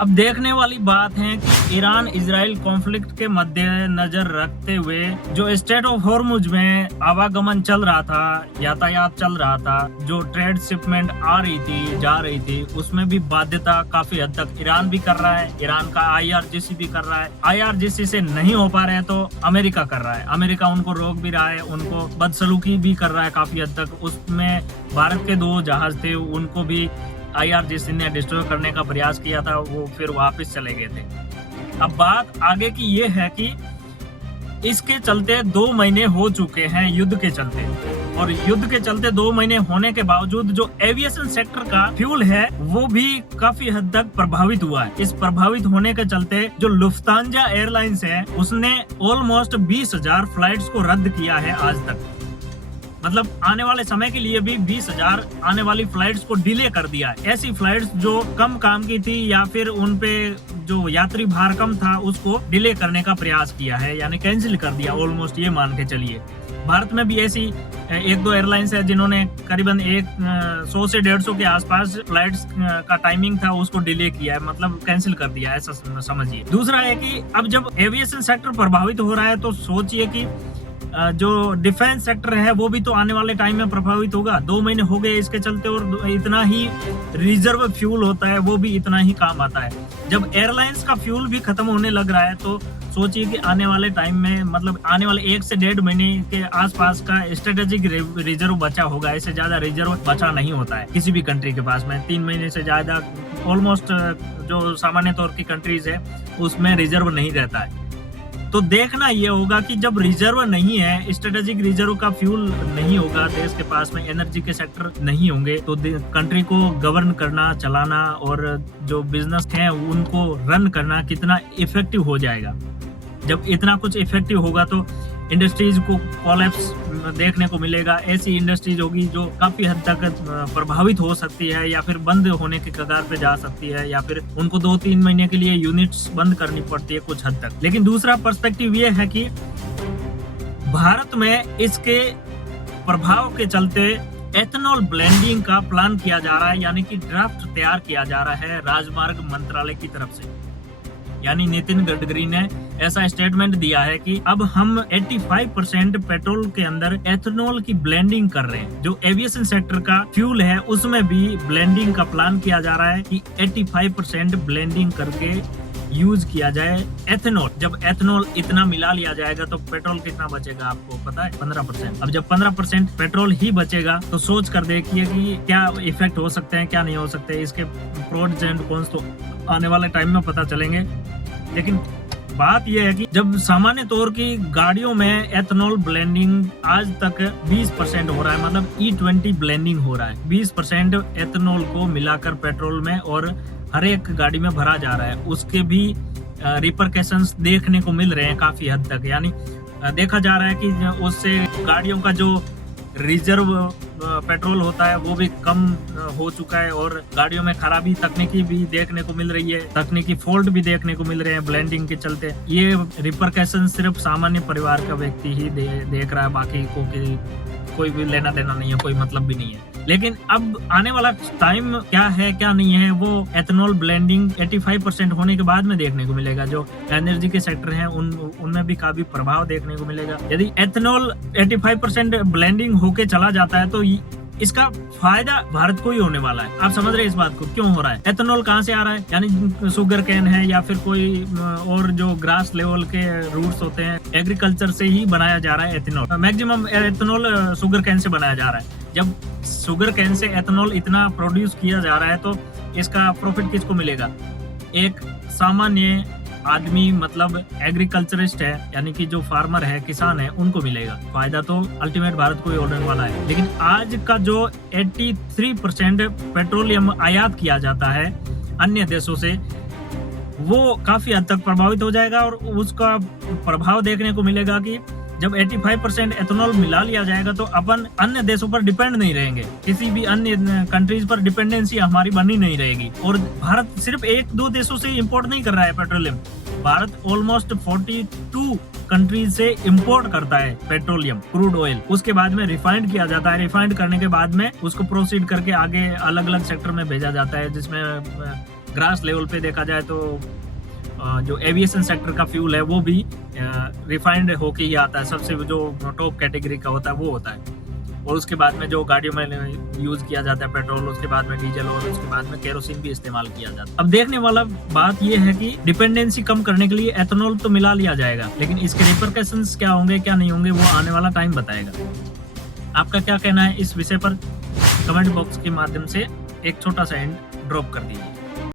अब देखने वाली बात है कि ईरान इजराइल कॉन्फ्लिक्ट के मद्देनजर रखते हुए जो स्ट्रेट ऑफ हॉर्मुज में आवागमन चल रहा था, यातायात चल रहा था, जो ट्रेड शिपमेंट आ रही थी जा रही थी, उसमें भी बाध्यता काफी हद तक ईरान भी कर रहा है। ईरान का IRGC भी कर रहा है। IRGC से नहीं हो पा रहे हैं तो अमेरिका कर रहा है। अमेरिका उनको रोक भी रहा है, उनको बदसलूकी भी कर रहा है काफी हद तक। उसमें भारत के 2 जहाज थे, उनको भी IRGC ने डिस्ट्रॉय करने का प्रयास किया था, वो फिर वापस चले गए थे। अब बात आगे की ये है कि इसके चलते 2 महीने हो चुके हैं युद्ध के चलते, और युद्ध के चलते 2 महीने होने के बावजूद जो एविएशन सेक्टर का फ्यूल है वो भी काफी हद तक प्रभावित हुआ है। इस प्रभावित होने के चलते जो लुफ्तांजा एयरलाइंस है उसने ऑलमोस्ट 20,000 फ्लाइट्स को रद्द किया है आज तक। मतलब आने वाले समय के लिए भी 20,000 आने वाली फ्लाइट्स को डिले कर दिया है। ऐसी फ्लाइट्स जो कम काम की थी या फिर उन पे जो यात्री भार कम था उसको डिले करने का प्रयास किया है, यानी कैंसिल कर दिया ऑलमोस्ट, ये मान के चलिए। भारत में भी ऐसी 1-2 एयरलाइंस है जिन्होंने करीबन 100 से 150 के आसपास फ्लाइट्स का टाइमिंग था उसको डिले किया है, मतलब कैंसिल कर दिया है, ऐसा समझिए। दूसरा है कि अब जब एविएशन सेक्टर प्रभावित हो रहा है तो सोचिए कि जो डिफेंस सेक्टर है वो भी तो आने वाले टाइम में प्रभावित होगा। 2 महीने हो गए इसके चलते, और इतना ही रिजर्व फ्यूल होता है वो भी इतना ही काम आता है। जब एयरलाइंस का फ्यूल भी खत्म होने लग रहा है तो सोचिए कि आने वाले टाइम में, मतलब आने वाले 1 से 1.5 महीने के आसपास का स्ट्रेटेजिक रिजर्व बचा होगा। इससे ज्यादा रिजर्व बचा नहीं होता है किसी भी कंट्री के पास में। 3 महीने से ज्यादा ऑलमोस्ट जो सामान्य तौर की कंट्रीज है उसमें रिजर्व नहीं रहता है। तो देखना ये होगा कि जब रिजर्व नहीं है, स्ट्रेटेजिक रिजर्व का फ्यूल नहीं होगा देश के पास में, एनर्जी के सेक्टर नहीं होंगे, तो कंट्री को गवर्न करना, चलाना और जो बिजनेस है उनको रन करना कितना इफेक्टिव हो जाएगा। जब इतना कुछ इफेक्टिव होगा तो इंडस्ट्रीज को कोलैप्स देखने को मिलेगा। ऐसी इंडस्ट्रीज होगी जो काफी हद तक प्रभावित हो सकती है या फिर बंद होने के कगार पे जा सकती है, या फिर उनको 2-3 महीने के लिए यूनिट्स बंद करनी पड़ती है कुछ हद तक। लेकिन दूसरा पर्सपेक्टिव ये है कि भारत में इसके प्रभाव के चलते एथेनॉल ब्लेंडिंग का प्लान किया जा रहा है, यानी कि ड्राफ्ट तैयार किया जा रहा है राजमार्ग मंत्रालय की तरफ से। यानी नितिन गडकरी ने ऐसा स्टेटमेंट दिया है कि अब हम 85% पेट्रोल के अंदर एथेनॉल की ब्लेंडिंग कर रहे हैं। जो एविएशन सेक्टर का फ्यूल है उसमें भी ब्लेंडिंग का प्लान किया जा रहा है कि 85% ब्लेंडिंग करके यूज किया जाए एथेनॉल। जब एथेनॉल इतना मिला लिया जाएगा तो पेट्रोल कितना बचेगा आपको पता है? 15%। अब जब 15% पेट्रोल ही बचेगा तो सोच कर देखिए कि क्या इफेक्ट हो सकते हैं, क्या नहीं हो सकते। इसके प्रोज एंड कॉन्स तो आने वाले टाइम में पता चलेंगे। लेकिन बात यह है कि जब सामान्य तौर की गाड़ियों में एथेनॉल ब्लेंडिंग आज तक 20% हो रहा है, मतलब E20 ब्लेंडिंग हो रहा है, 20% एथेनॉल को मिलाकर पेट्रोल में और हर एक गाड़ी में भरा जा रहा है, उसके भी रिपरकशंस देखने को मिल रहे हैं काफी हद तक। यानी देखा जा रहा है कि उससे गाड़ियों का जो रिजर्व पेट्रोल होता है वो भी कम हो चुका है, और गाड़ियों में खराबी तकनीकी भी देखने को मिल रही है, तकनीकी फॉल्ट भी देखने को मिल रहे हैं ब्लेंडिंग के चलते। ये रिपरकशन सिर्फ सामान्य परिवार का व्यक्ति ही देख रहा है, बाकी को कोई भी लेना देना नहीं है, कोई मतलब भी नहीं है। लेकिन अब आने वाला टाइम क्या है क्या नहीं है वो एथेनॉल ब्लेंडिंग 85% होने के बाद में देखने को मिलेगा। जो एनर्जी के सेक्टर हैं उनमें भी काफी प्रभाव देखने को मिलेगा। यदि एथेनॉल 85% ब्लेंडिंग होके चला जाता है तो इसका फायदा भारत को ही होने वाला है। आप समझ रहे हैं इस बात को? क्यों हो रहा है? एथेनॉल कहाँ से आ रहा है? यानी शुगर कैन है या फिर कोई और जो ग्रास लेवल के रूट्स होते हैं, एग्रीकल्चर से ही बनाया जा रहा है ethanol. Maximum ethanol sugar can say बनाया जा रहा है। जब शुगर कैन से एथेनॉल इतना प्रोड्यूस किया जा रहा है तो इसका प्रॉफिट किसको मिलेगा? एक सामान्य आदमी, मतलब एग्रीकल्चरिस्ट है, यानी कि जो फार्मर है, किसान है, उनको मिलेगा फायदा। तो अल्टीमेट भारत को ही होने वाला है। लेकिन आज का जो 83% पेट्रोलियम आयात किया जाता है अन्य देशों से, वो काफी हद तक प्रभावित हो जाएगा, और उसका प्रभाव देखने को मिलेगा कि जब 85% एथेनॉल मिला लिया जाएगा तो अपन अन्य देशों पर डिपेंड नहीं रहेंगे, किसी भी अन्य कंट्रीज पर डिपेंडेंसी हमारी बनी नहीं रहेगी। और भारत सिर्फ 1-2 देशों से इंपोर्ट नहीं कर रहा है पेट्रोलियम, भारत ऑलमोस्ट 42 कंट्रीज से इंपोर्ट करता है पेट्रोलियम, क्रूड ऑयल। उसके बाद में रिफाइंड किया जाता है, रिफाइंड करने के बाद में उसको प्रोसीड करके आगे अलग अलग सेक्टर में भेजा जाता है, जिसमें ग्रास लेवल पे देखा जाए तो जो एविएशन सेक्टर का फ्यूल है वो भी रिफाइंड होके ही आता है, सबसे जो टॉप कैटेगरी का होता है वो होता है। और उसके बाद में जो गाड़ियों में यूज किया जाता है पेट्रोल, उसके बाद में डीजल और उसके बाद में केरोसिन भी इस्तेमाल किया जाता है। अब देखने वाला बात ये है कि डिपेंडेंसी कम करने के लिए एथेनॉल तो मिला लिया जाएगा, लेकिन इसके रिपरकशंस क्या होंगे क्या नहीं होंगे वो आने वाला टाइम बताएगा। आपका क्या कहना है इस विषय पर कमेंट बॉक्स के माध्यम से एक छोटा सा हिंट ड्रॉप कर दीजिए।